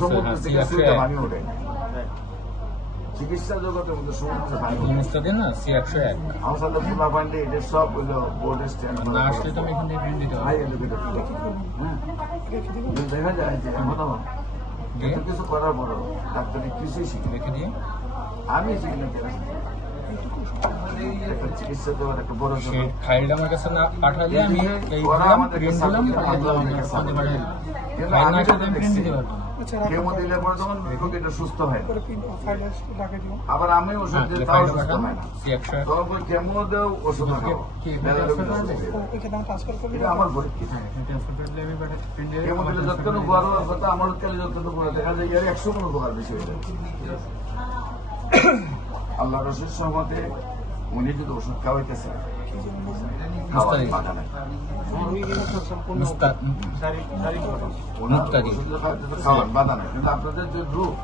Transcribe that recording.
সমুদ্র থেকে C101 শুরুতে পানি ওঠে। চিকিৎসা জগতের মধ্যে সমুদ্রে পানি ওঠে। মুস্তাদিন না C101 আমার সাথে পুরা পান্ডে এটা সব হলো বোর্ডের স্ট্যান্ড না আসলে তো আমি এখান থেকে প্রিন্ট দিতে হাই পারবো। এডুকেটেড দেখা যায় যে এখনো এত কিছু করার পরও ডাক্তারি কিছুই শিখে রেখে দিয়ে আমি শিখলে কেন একটা চিকিৎসা দেওয়ার একটা বড় সেই ফাইলটা আমার কাছে না পাঠালে আমি এই প্রিন্ট দিলাম পাঠালাম আমার ফোনে পাঠিয়ে দিলাম। কিন্তু ফাইল না আমি আসলে আমি প্রিন্ট দিতে পারবো না। কেমো দিলে পরে তখন রোগীটা সুস্থ হয় না। আবার আমি ওষুধ হ্যাঁ, দিলে তাহলে তাও ফাইলটা সুস্থ পাঠান হয় না। C101 তখন কেমো দেও ওষুধ খাও কি বেলা রোগী ট্রান্সফার সুস্থ করবে? হয়। এটা আমার পরীক্ষা হ্যাঁ এটা ট্রান্সফার করলে আমি প্রিন্ট দিয়ে কেমো দিলে যতটুকু বড় কথা আমার তেলে যতটুকু বড় দেখা যায় এর 100 গুণ উপকার বেশি হয়ে যায়। আল্লাহ রসুল সহমতে উনি যদি ওষুধ খাওয়াইতেছে খাওয়ার বাধা নাই। মুস্তাদ ওনার ওষুধ খাওয়াইতেছে খাওয়ার বাধা নাই, কিন্তু আপনাদের যে রোগ